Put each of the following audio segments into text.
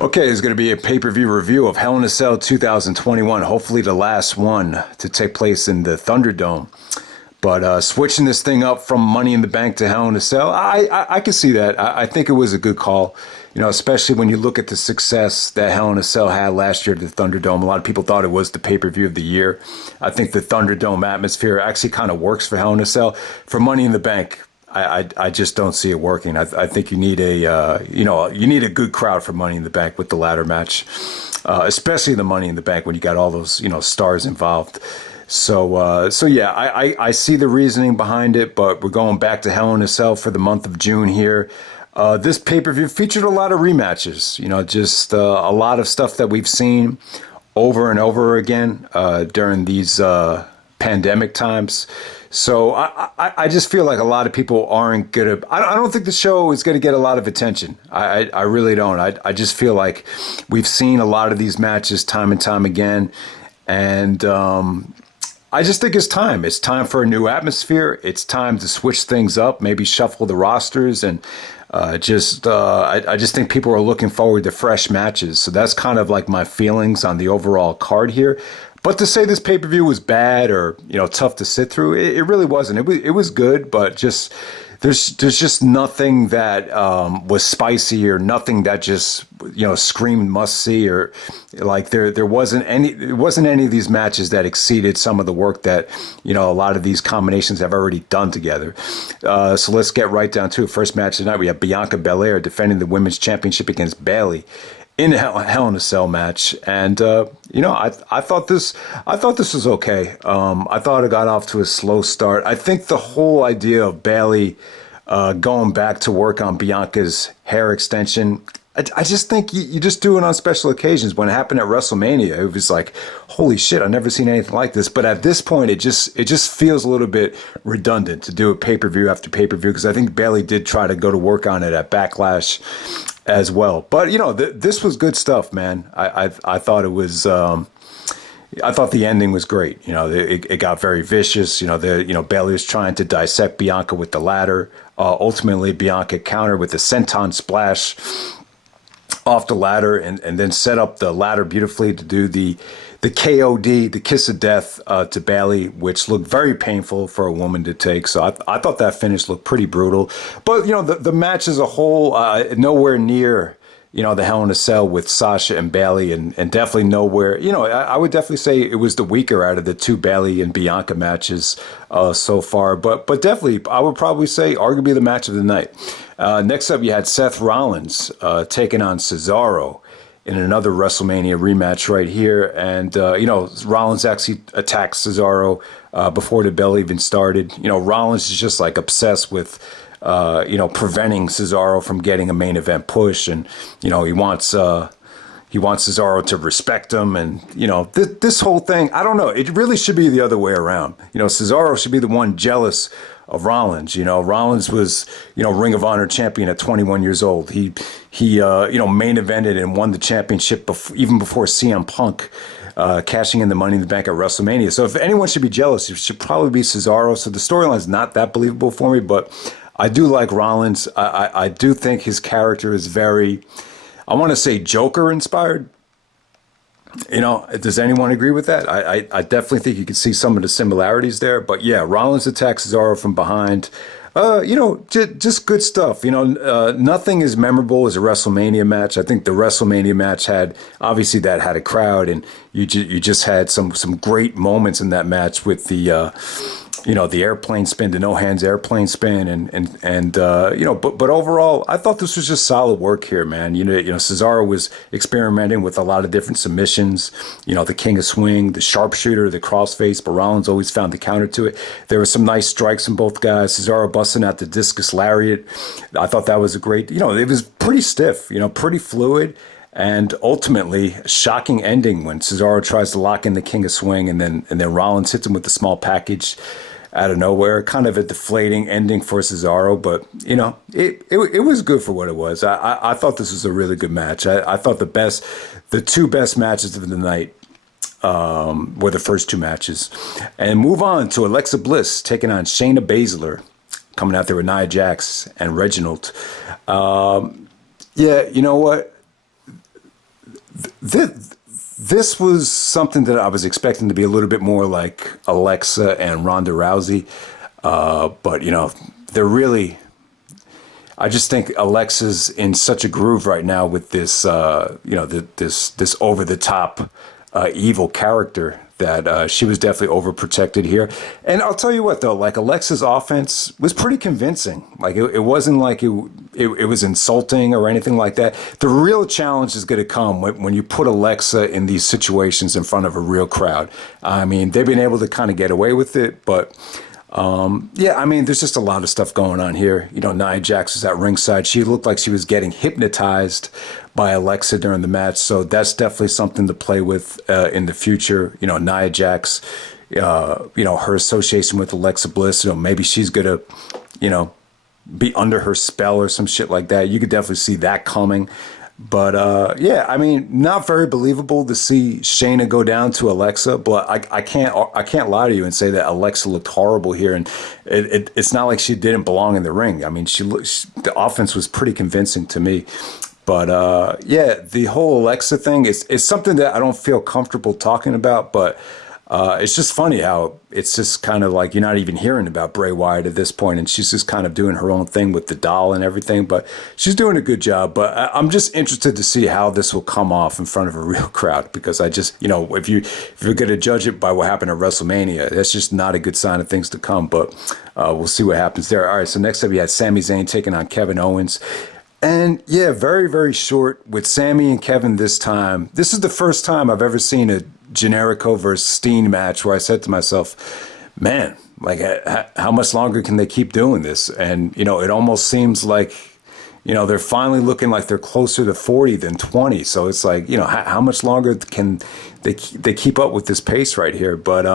Okay, it's going to be a pay-per-view review of Hell in a Cell 2021, hopefully the last one to take place in the Thunderdome. But switching this thing up from Money in the Bank to Hell in a Cell, I can see that. I think it was a good call, especially when you look at the success that Hell in a Cell had last year at the Thunderdome. A lot of people thought it was the pay-per-view of the year. I think the Thunderdome atmosphere actually kind of works for Hell in a Cell. For Money in the Bank, I just don't see it working. I think you need you need a good crowd for Money in the Bank with the ladder match, especially the Money in the Bank when you got all those stars involved. So yeah, I see the reasoning behind it, but we're going back to Hell in a Cell for the month of June here. This pay-per-view featured a lot of rematches, just a lot of stuff that we've seen over and over again during these pandemic times. So I just feel like a lot of people aren't going to, I don't think the show is going to get a lot of attention. I really don't. I just feel like we've seen a lot of these matches time and time again. And I just think it's time. It's time for a new atmosphere. It's time to switch things up, maybe shuffle the rosters, and I just think people are looking forward to fresh matches. So that's kind of like my feelings on the overall card here. But to say this pay-per-view was bad or tough to sit through, it really wasn't. It was good, but just there's just nothing that was spicy or nothing that just screamed must see, or like there wasn't any of these matches that exceeded some of the work that a lot of these combinations have already done together. So let's get right down to it. First match tonight, we have Bianca Belair defending the women's championship against Bayley in a Hell in a Cell match. And I thought this was okay. I thought it got off to a slow start. I think the whole idea of Bayley going back to work on Bianca's hair extension, I just think you just do it on special occasions. When it happened at WrestleMania, it was like, holy shit, I've never seen anything like this. But at this point, it just feels a little bit redundant to do it pay-per-view after pay-per-view, because I think Bayley did try to go to work on it at Backlash as well. But this was good stuff, man. I thought it was. I thought the ending was great. It got very vicious. Bayley was trying to dissect Bianca with the ladder. Ultimately, Bianca countered with a senton splash off the ladder, and then set up the ladder beautifully to do the KOD, the kiss of death to Bayley, which looked very painful for a woman to take. So I thought that finish looked pretty brutal. But the match as a whole, nowhere near the Hell in a Cell with Sasha and Bayley, and definitely nowhere. I would definitely say it was the weaker out of the two Bayley and Bianca matches so far. But definitely, I would probably say arguably the match of the night. Next up, you had Seth Rollins taking on Cesaro in another WrestleMania rematch right here. And, Rollins actually attacked Cesaro before the bell even started. Rollins is just like obsessed with, preventing Cesaro from getting a main event push. And, he wants Cesaro to respect him. And, this whole thing, I don't know. It really should be the other way around. Cesaro should be the one jealous of Rollins. Rollins was, Ring of Honor champion at 21 years old. He main evented and won the championship even before CM Punk cashing in the Money in the Bank at WrestleMania. So if anyone should be jealous, it should probably be Cesaro. So the storyline's not that believable for me, but I do like Rollins. I do think his character is very, I want to say, Joker inspired. Does anyone agree with that? I definitely think you can see some of the similarities there. But yeah, Rollins attacks Cesaro from behind. Just good stuff. Nothing as memorable as a WrestleMania match. I think the WrestleMania match had a crowd, and you just had some great moments in that match with the the airplane spin, the no hands airplane spin, but overall, I thought this was just solid work here, man. Cesaro was experimenting with a lot of different submissions, the king of swing, the sharpshooter, the crossface, but Rollins always found the counter to it. There were some nice strikes from both guys. Cesaro busting out the discus lariat. I thought that was a great, it was pretty stiff, pretty fluid. And ultimately, shocking ending when Cesaro tries to lock in the king of swing, and then Rollins hits him with the small package out of nowhere. Kind of a deflating ending for Cesaro, but it was good for what it was. I thought this was a really good match. I thought the two best matches of the night were the first two matches. And move on to Alexa Bliss taking on Shayna Baszler, coming out there with Nia Jax and Reginald. Yeah, you know what? This, this was something that I was expecting to be a little bit more like Alexa and Ronda Rousey. But, they're really, I just think Alexa's in such a groove right now with this, this over the top evil character that she was definitely overprotected here. And I'll tell you what, though, like Alexa's offense was pretty convincing. Like it wasn't like it was insulting or anything like that. The real challenge is going to come when you put Alexa in these situations in front of a real crowd. I mean, they've been able to kind of get away with it, but there's just a lot of stuff going on here. Nia Jax is at ringside. She looked like she was getting hypnotized by Alexa during the match. So that's definitely something to play with in the future. Nia Jax, her association with Alexa Bliss, maybe she's going to, be under her spell or some shit like that. You could definitely see that coming. But not very believable to see Shayna go down to Alexa. But I can't lie to you and say that Alexa looked horrible here, and it's not like she didn't belong in the ring. I mean, the offense was pretty convincing to me. But the whole Alexa thing is something that I don't feel comfortable talking about. But it's just funny how it's just kind of like you're not even hearing about Bray Wyatt at this point, and she's just kind of doing her own thing with the doll and everything. But she's doing a good job. But I'm just interested to see how this will come off in front of a real crowd, because I just, if you're going to judge it by what happened at WrestleMania, that's just not a good sign of things to come. But we'll see what happens there. All right, so next up you had Sami Zayn taking on Kevin Owens. And very, very short with Sami and Kevin this time. This is the first time I've ever seen a Generico versus Steen match where I said to myself, man, like how much longer can they keep doing this? And, it almost seems like, they're finally looking like they're closer to 40 than 20. So it's like, how much longer can they keep up with this pace right here? But,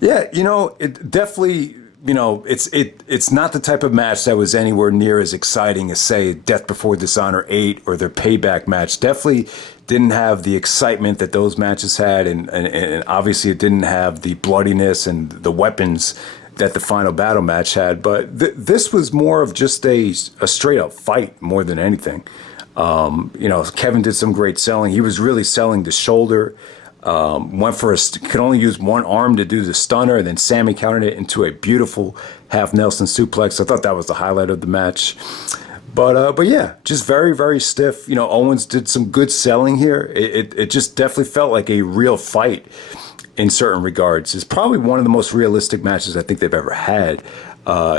it definitely... it's not the type of match that was anywhere near as exciting as, say, Death Before Dishonor 8 or their Payback match. Definitely didn't have the excitement that those matches had, and obviously it didn't have the bloodiness and the weapons that the Final Battle match had. But this was more of just a straight-up fight more than anything. Kevin did some great selling. He was really selling the shoulder. Went for could only use one arm to do the stunner, and then Sami countered it into a beautiful half Nelson suplex. I thought that was the highlight of the match. But yeah, just very, very stiff. Owens did some good selling here. It just definitely felt like a real fight in certain regards. It's probably one of the most realistic matches I think they've ever had.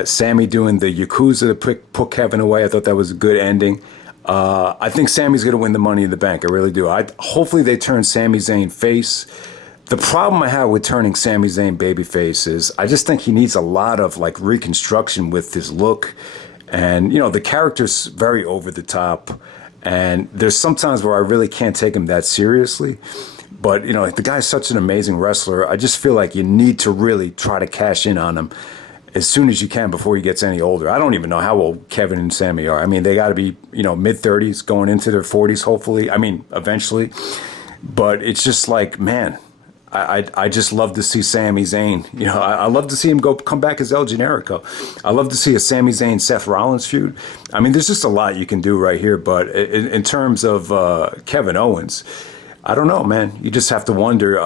Sami doing the Yakuza to put Kevin away. I thought that was a good ending. I think Sami's going to win the Money in the Bank. I really do. Hopefully they turn Sami Zayn face. The problem I have with turning Sami Zayn babyface is I just think he needs a lot of reconstruction with his look. And, the character's very over the top. And there's sometimes where I really can't take him that seriously. But, the guy's such an amazing wrestler. I just feel like you need to really try to cash in on him as soon as you can before he gets any older. I don't even know how old Kevin and Sami are. I mean, they got to be, mid-30s going into their 40s, hopefully. I mean, eventually. But it's just like, man, I just love to see Sami Zayn. I love to see him come back as El Generico. I love to see a Sami Zayn Seth Rollins feud. I mean, there's just a lot you can do right here. But in terms of Kevin Owens, I don't know, man. You just have to wonder.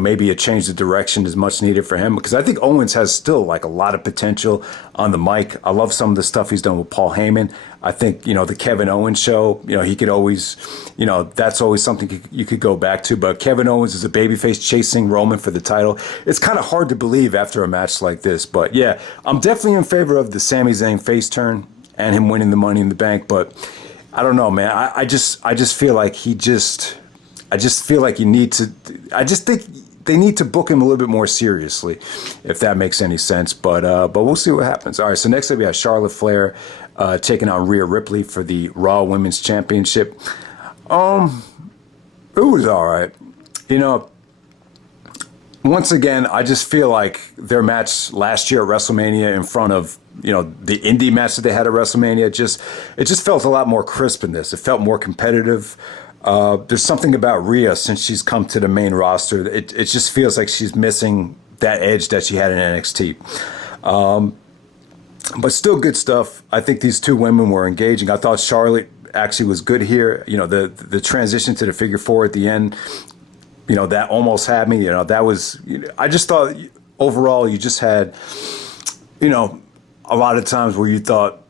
Maybe a change of direction is much needed for him, because I think Owens has still a lot of potential on the mic. I love some of the stuff he's done with Paul Heyman. I think, the Kevin Owens show, he could always, that's always something you could go back to. But Kevin Owens is a babyface chasing Roman for the title. It's kind of hard to believe after a match like this. But yeah, I'm definitely in favor of the Sami Zayn face turn and him winning the Money in the Bank. But I don't know, man. I just feel like I just feel like you need to. I just think they need to book him a little bit more seriously, if that makes any sense. But we'll see what happens. All right, so next up we have Charlotte Flair taking on Rhea Ripley for the Raw Women's Championship. It was all right. Once again, I just feel like their match last year at WrestleMania in front of the indie match that they had at WrestleMania, it just felt a lot more crisp in this. It felt more competitive. There's something about Rhea since she's come to the main roster. It just feels like she's missing that edge that she had in NXT. But still good stuff. I think these two women were engaging. I thought Charlotte actually was good here. The transition to the figure four at the end, that almost had me. That was, I just thought overall you just had, a lot of times where you thought,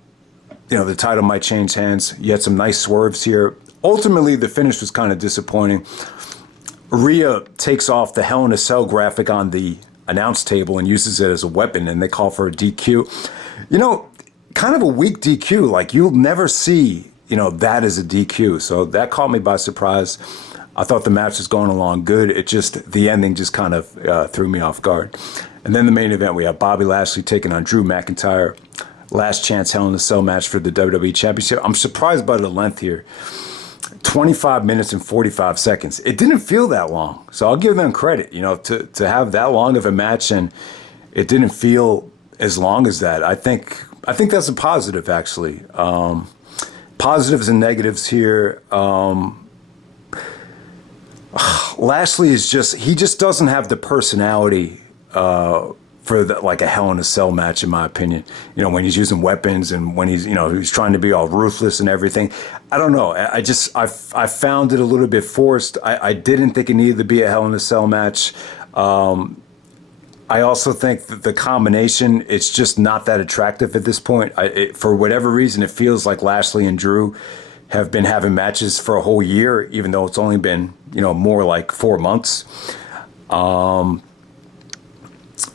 the title might change hands. You had some nice swerves here. Ultimately, the finish was kind of disappointing. Rhea takes off the Hell in a Cell graphic on the announce table and uses it as a weapon, and they call for a DQ. Kind of a weak DQ. Like, you'll never see, that as a DQ. So that caught me by surprise. I thought the match was going along good. The ending just kind of threw me off guard. And then the main event, we have Bobby Lashley taking on Drew McIntyre. Last chance Hell in a Cell match for the WWE Championship. I'm surprised by the length here. 25 minutes and 45 seconds. It didn't feel that long. So I'll give them credit, to have that long of a match and it didn't feel as long as that. I think that's a positive, actually. Positives and negatives here. Lashley he just doesn't have the personality for like a Hell in a Cell match, in my opinion. When he's using weapons and when he's trying to be all ruthless and everything. I don't know. I found it a little bit forced. I didn't think it needed to be a Hell in a Cell match. I also think that the combination, it's just not that attractive at this point. For whatever reason, it feels like Lashley and Drew have been having matches for a whole year, even though it's only been, more like 4 months.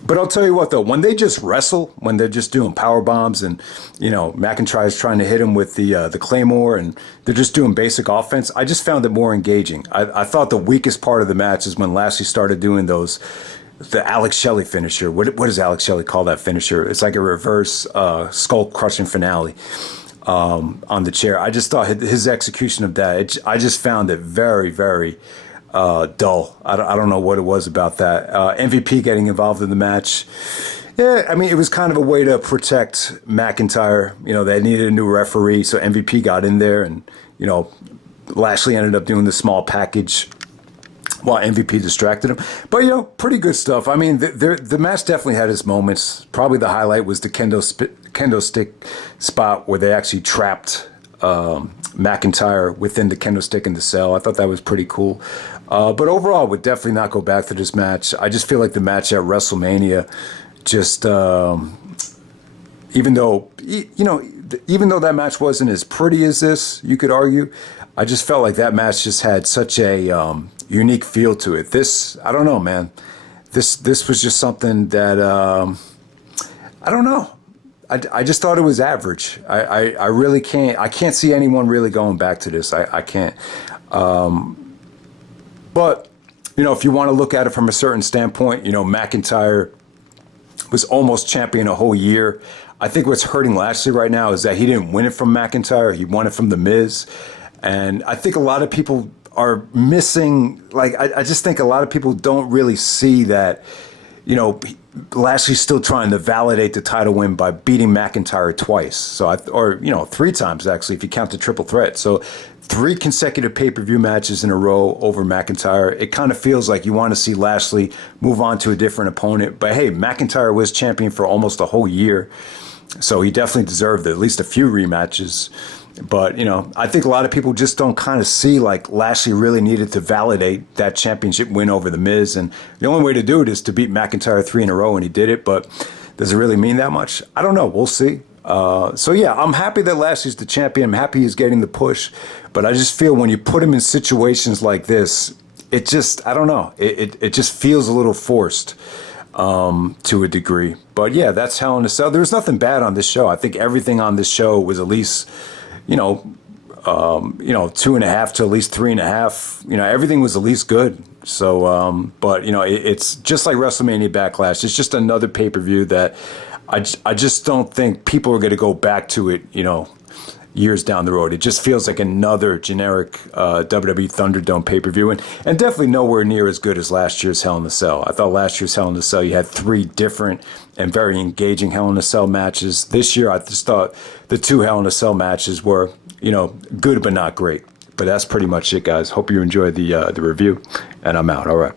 But I'll tell you what, though, when they just wrestle, when they're just doing power bombs and, McIntyre's trying to hit him with the Claymore and they're just doing basic offense, I just found it more engaging. I thought the weakest part of the match is when Lashley started doing the Alex Shelley finisher. What does Alex Shelley call that finisher? It's like a reverse skull-crushing finale on the chair. I just thought his execution of that, I just found it very, very dull. I don't know what it was about that. MVP getting involved in the match. Yeah, I mean, it was kind of a way to protect McIntyre. They needed a new referee, so MVP got in there, and, Lashley ended up doing the small package while MVP distracted him. But, pretty good stuff. I mean, the match definitely had its moments. Probably the highlight was the kendo stick spot where they actually trapped McIntyre within the kendo stick in the cell. I thought that was pretty cool. But overall, I would definitely not go back to this match. I just feel like the match at WrestleMania just, even though that match wasn't as pretty as this, you could argue, I just felt like that match just had such a unique feel to it. This, I don't know, man. This was just something that, I don't know. I just thought it was average. I really can't see anyone really going back to this. I can't. But, if you want to look at it from a certain standpoint, McIntyre was almost champion a whole year. I think what's hurting Lashley right now is that he didn't win it from McIntyre. He won it from The Miz. And I think a lot of people are missing, I just think a lot of people don't really see that, Lashley's still trying to validate the title win by beating McIntyre twice. So, or 3 times, actually, if you count the triple threat. So 3 consecutive pay-per-view matches in a row over McIntyre. It kind of feels like you want to see Lashley move on to a different opponent. But hey, McIntyre was champion for almost a whole year. So he definitely deserved at least a few rematches. But, I think a lot of people just don't kind of see like Lashley really needed to validate that championship win over The Miz. And the only way to do it is to beat McIntyre 3 in a row, and he did it. But does it really mean that much? I don't know. We'll see. So, yeah, I'm happy that Lashley's the champion. I'm happy he's getting the push. But I just feel when you put him in situations like this, it just, I don't know. It just feels a little forced to a degree. But, yeah, that's Hell in a Cell. There's nothing bad on this show. I think everything on this show was at least 2.5 to at least 3.5. Everything was at least good. So, but it's just like WrestleMania Backlash. It's just another pay-per-view that I just don't think people are going to go back to it, years down the road. It just feels like another generic WWE Thunderdome pay-per-view, and definitely nowhere near as good as last year's Hell in a Cell. I thought last year's Hell in a Cell, you had 3 different and very engaging Hell in a Cell matches. This year, I just thought the 2 Hell in a Cell matches were, good but not great. But that's pretty much it, guys. Hope you enjoyed the review, and I'm out. All right.